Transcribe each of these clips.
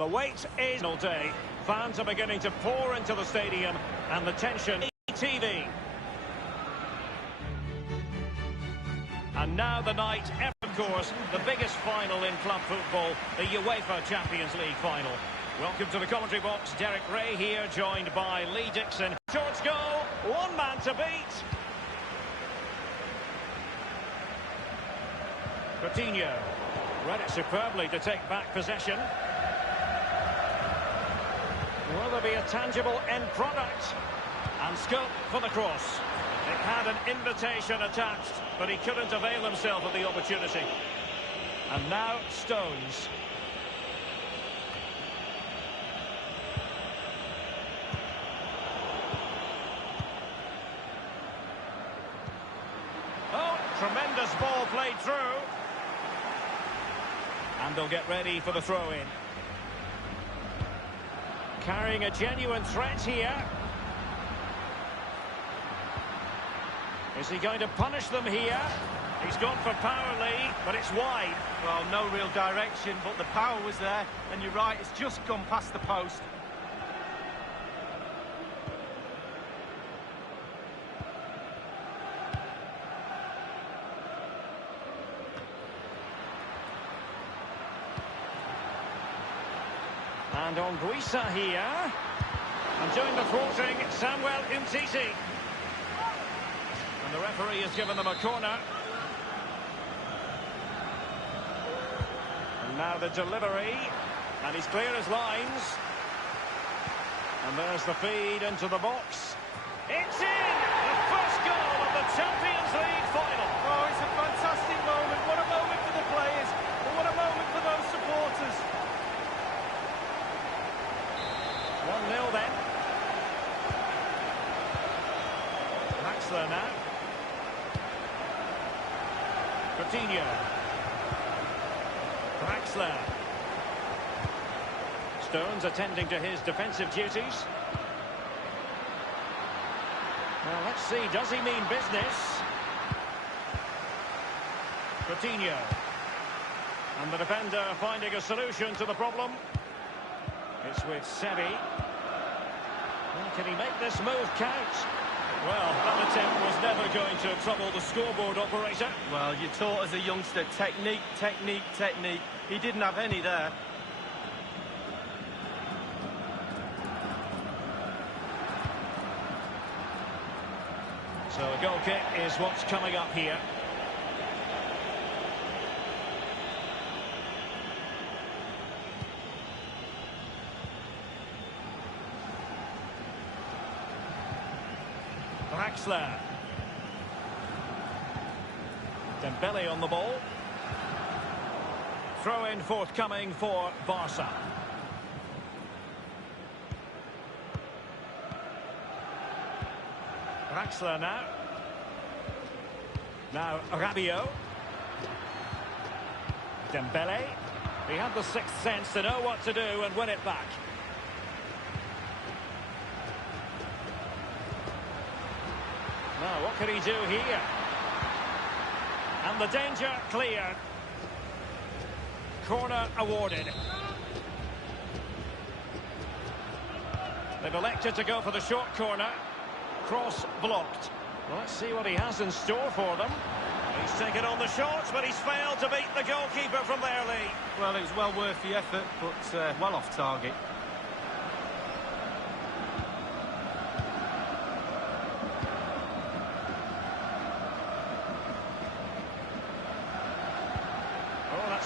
The wait is all day. Fans are beginning to pour into the stadium, and the tension. TV. And now the night, of course, the biggest final in club football, the Uefa Champions League final. Welcome to the commentary box. Derek Ray here, joined by Lee Dixon. Short goal, one man to beat. Coutinho read it superbly to take back possession. Will there be a tangible end product? And scope for the cross. It had an invitation attached, but he couldn't avail himself of the opportunity. And now Stones. Oh, tremendous ball played through. And they'll get ready for the throw-in. Carrying a genuine threat here. Is he going to punish them here? He's gone for power, Lee, but it's wide. Well, no real direction, but the power was there. And you're right, it's just gone past the post. And on Guisa here. And doing the thwarting, Samuel Umtiti. And the referee has given them a corner. And now the delivery. And he's clear as lines. And there's the feed into the box. It's in! The first goal of the Champions League final. Oh, it's a fantastic moment. What a moment for the players. But what a moment for those supporters. 1-0 then. Draxler now. Coutinho. Draxler. Stones attending to his defensive duties. Well, let's see, does he mean business? Coutinho. And the defender finding a solution to the problem. It's with Sebi. Well, can he make this move count? Well, that attempt was never going to trouble the scoreboard operator. Well, you're taught as a youngster, technique, technique, technique. He didn't have any there. So a goal kick is what's coming up here. Draxler. Dembele on the ball. Throw in forthcoming for Barca. Draxler now. Now Rabiot. Dembele. He had the sixth sense to know what to do and win it back. Now, what can he do here? And the danger cleared. Corner awarded. They've elected to go for the short corner. Cross blocked. Well, let's see what he has in store for them. He's taken on the shots, but he's failed to beat the goalkeeper from there, Lee. Well, it was well worth the effort, but well off target.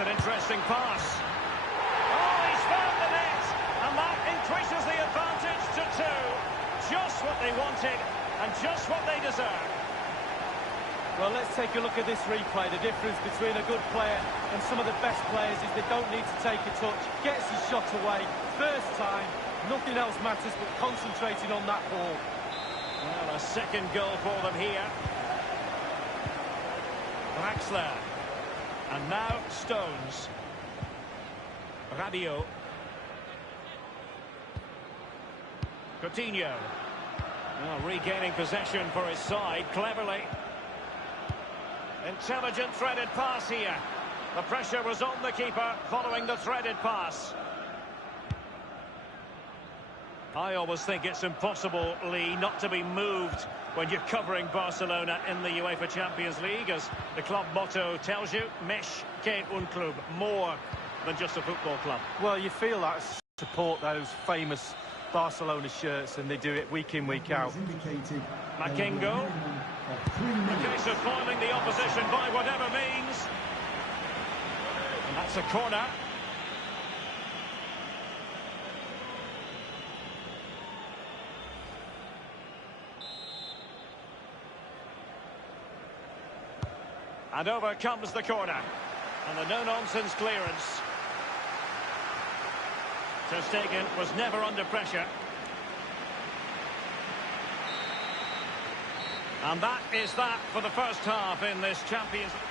An interesting pass. Oh, he's found the net, and that increases the advantage to 2. Just what they wanted, and just what they deserve. Well, let's take a look at this replay. The difference between a good player and some of the best players is they don't need to take a touch. Gets his shot away, first time, nothing else matters but concentrating on that ball. Well, a second goal for them here. Draxler. And now Stones. Rabiot. Coutinho. Well, regaining possession for his side cleverly. Intelligent threaded pass here. The pressure was on the keeper following the threaded pass. I always think it's impossible, Lee, not to be moved when you're covering Barcelona in the UEFA Champions League, as the club motto tells you, Més que un club, more than just a football club. Well, you feel that support those famous Barcelona shirts, and they do it week in, week out. Makingo. A case of foiling the opposition by whatever means. And that's a corner. And over comes the corner. And the no-nonsense clearance. Ter Stegen was never under pressure. And that is that for the first half in this Champions League.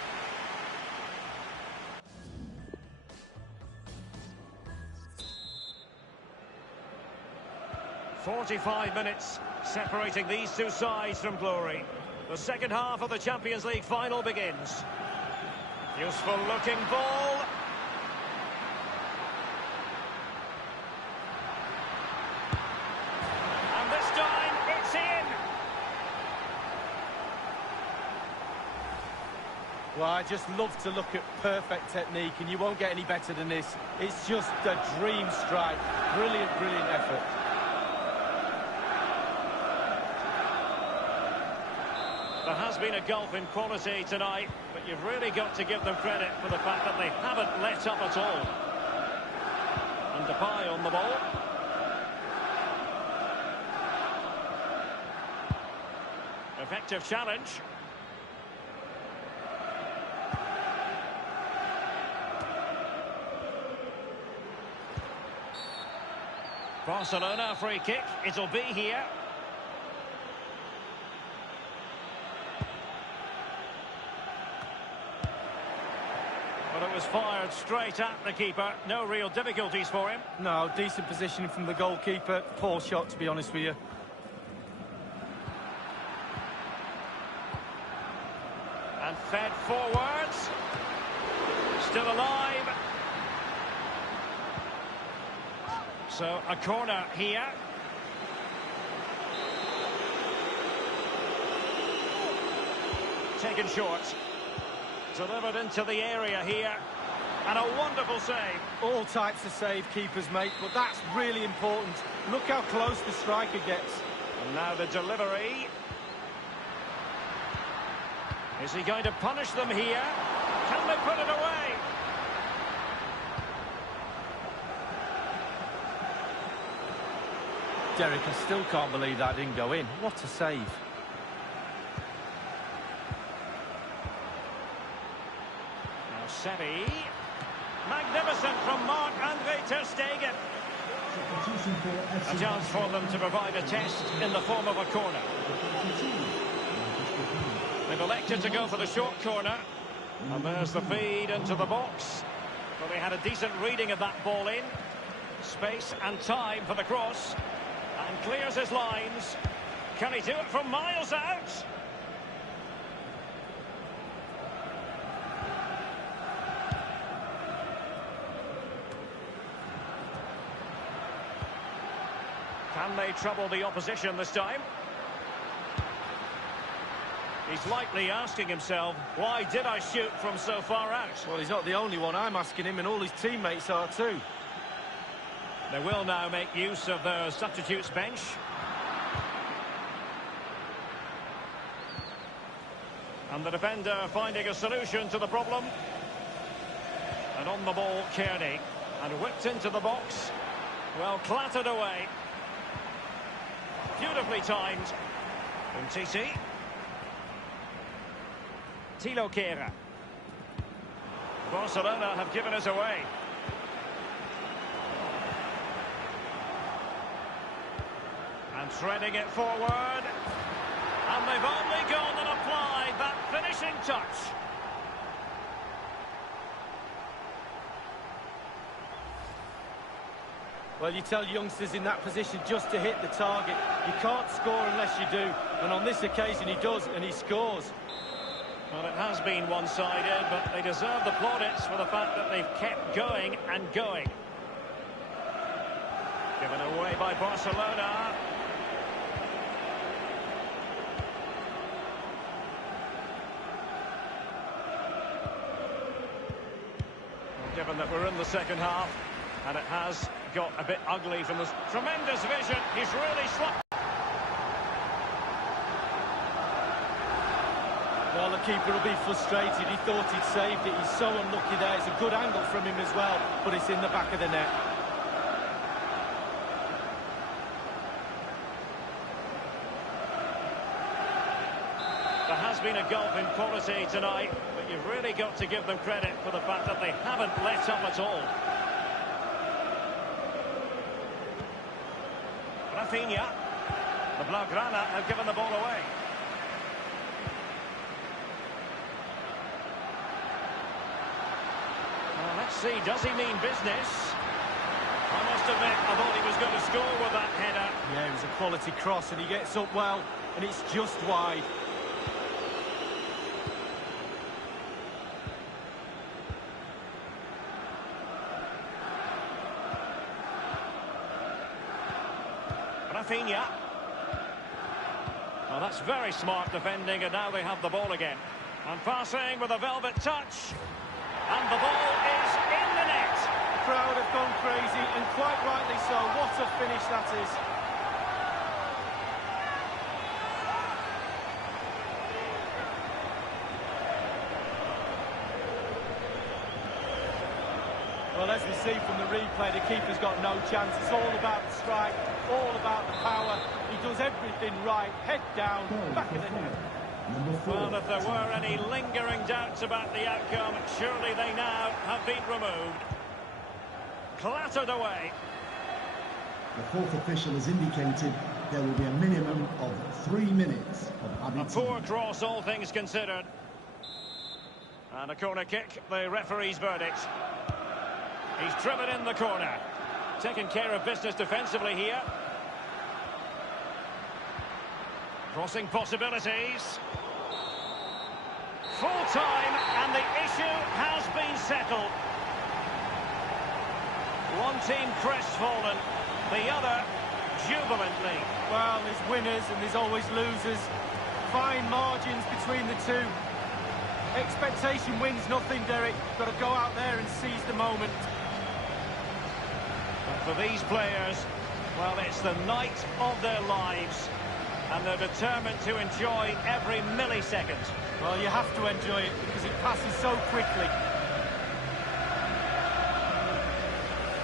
45 minutes separating these two sides from glory. The second half of the Champions League final begins. Useful looking ball. And this time it's in. Well, I just love to look at perfect technique, and you won't get any better than this. It's just a dream strike. Brilliant, brilliant effort. There has been a gulf in quality tonight, but you've really got to give them credit for the fact that they haven't let up at all. And Depay on the ball. Effective challenge. Barcelona free kick, it'll be here. Well, it was fired straight at the keeper, no real difficulties for him. No, decent positioning from the goalkeeper. Poor shot, to be honest with you. And fed forwards. Still alive. So a corner here. Taken short. Delivered into the area here. And a wonderful save. All types of save keepers make, but that's really important. Look how close the striker gets. And now the delivery. Is he going to punish them here? Can they put it away? Derek, I still can't believe that didn't go in. What a save. Now Sebi. Magnificent from Marc-Andre Ter Stegen. A chance for them to provide a test in the form of a corner. They've elected to go for the short corner. And there's the feed into the box. Well, they had a decent reading of that ball in. Space and time for the cross. And clears his lines. Can he do it from miles out? Can they trouble the opposition this time? He's likely asking himself, why did I shoot from so far out? Well, he's not the only one. I'm asking him, and all his teammates are too. They will now make use of their substitutes bench. And the defender finding a solution to the problem. And on the ball, Kearney. And whipped into the box. Well, clattered away. Beautifully timed. Umtiti. Thilo Kehrer. Barcelona have given us away. And threading it forward. And they've only gone and applied that finishing touch. Well, you tell youngsters in that position just to hit the target. You can't score unless you do. And on this occasion he does, and he scores. Well, it has been one-sided, but they deserve the plaudits for the fact that they've kept going and going. Given away by Barcelona. Given that we're in the second half, and it has got a bit ugly from this tremendous vision, he's really slumped. Well, the keeper will be frustrated. He thought he'd saved it. He's so unlucky there. It's a good angle from him as well, but it's in the back of the net. There has been a gulf in quality tonight, but you've really got to give them credit for the fact that they haven't let up at all. Rafinha. The Blaugrana have given the ball away. Well, let's see, does he mean business? I must admit, I thought he was going to score with that header. Yeah, it was a quality cross, and he gets up well, and it's just wide. Rafinha. Well, that's very smart defending, and now they have the ball again. And passing with a velvet touch. And the ball is in the net. The crowd have gone crazy, and quite rightly so. What a finish that is. Well, as we see from the replay, the keeper's got no chance. It's all about the strike, all about the power. He does everything right. Head down, back of the net. Well, if there were any lingering doubts about the outcome, surely they now have been removed. Clattered away. The fourth official has indicated there will be a minimum of 3 minutes of added A poor time. cross, all things considered. And a corner kick, the referee's verdict. He's driven in the corner. Taking care of business defensively here. Crossing possibilities. Full time, and the issue has been settled. One team crestfallen, the other jubilantly. Well, there's winners and there's always losers. Fine margins between the two. Expectation wins nothing, Derek. Got to go out there and seize the moment. But for these players, well, it's the night of their lives, and they're determined to enjoy every millisecond. Well, you have to enjoy it because it passes so quickly.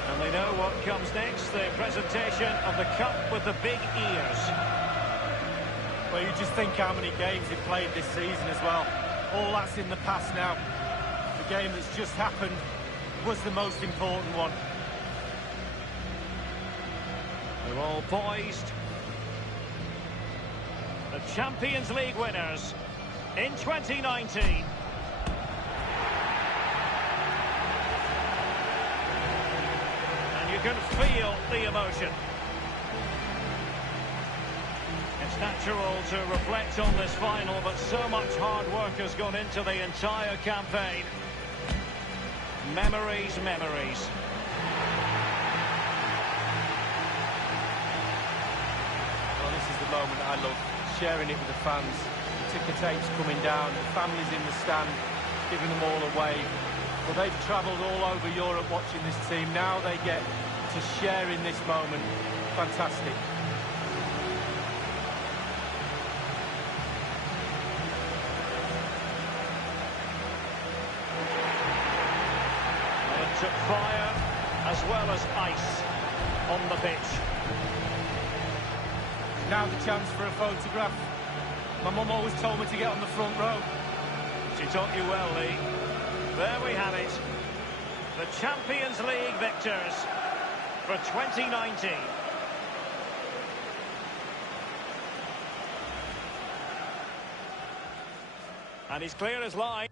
And they know what comes next, the presentation of the cup with the big ears. Well, you just think how many games they've played this season as well. All that's in the past now. The game that's just happened was the most important one. They're all poised. The Champions League winners in 2019. And you can feel the emotion. It's natural to reflect on this final, but so much hard work has gone into the entire campaign. Memories, memories. Well, this is the moment I love, sharing it with the fans. The ticker tapes coming down, the families in the stand, giving them all a wave. Well, they've travelled all over Europe watching this team. Now they get to share in this moment. Fantastic. Well, it took fire as well as ice on the pitch. Now the chance for a photograph. My mum always told me to get on the front row. She taught you well, Lee. There we have it. The Champions League victors for 2019. And he's clear as line.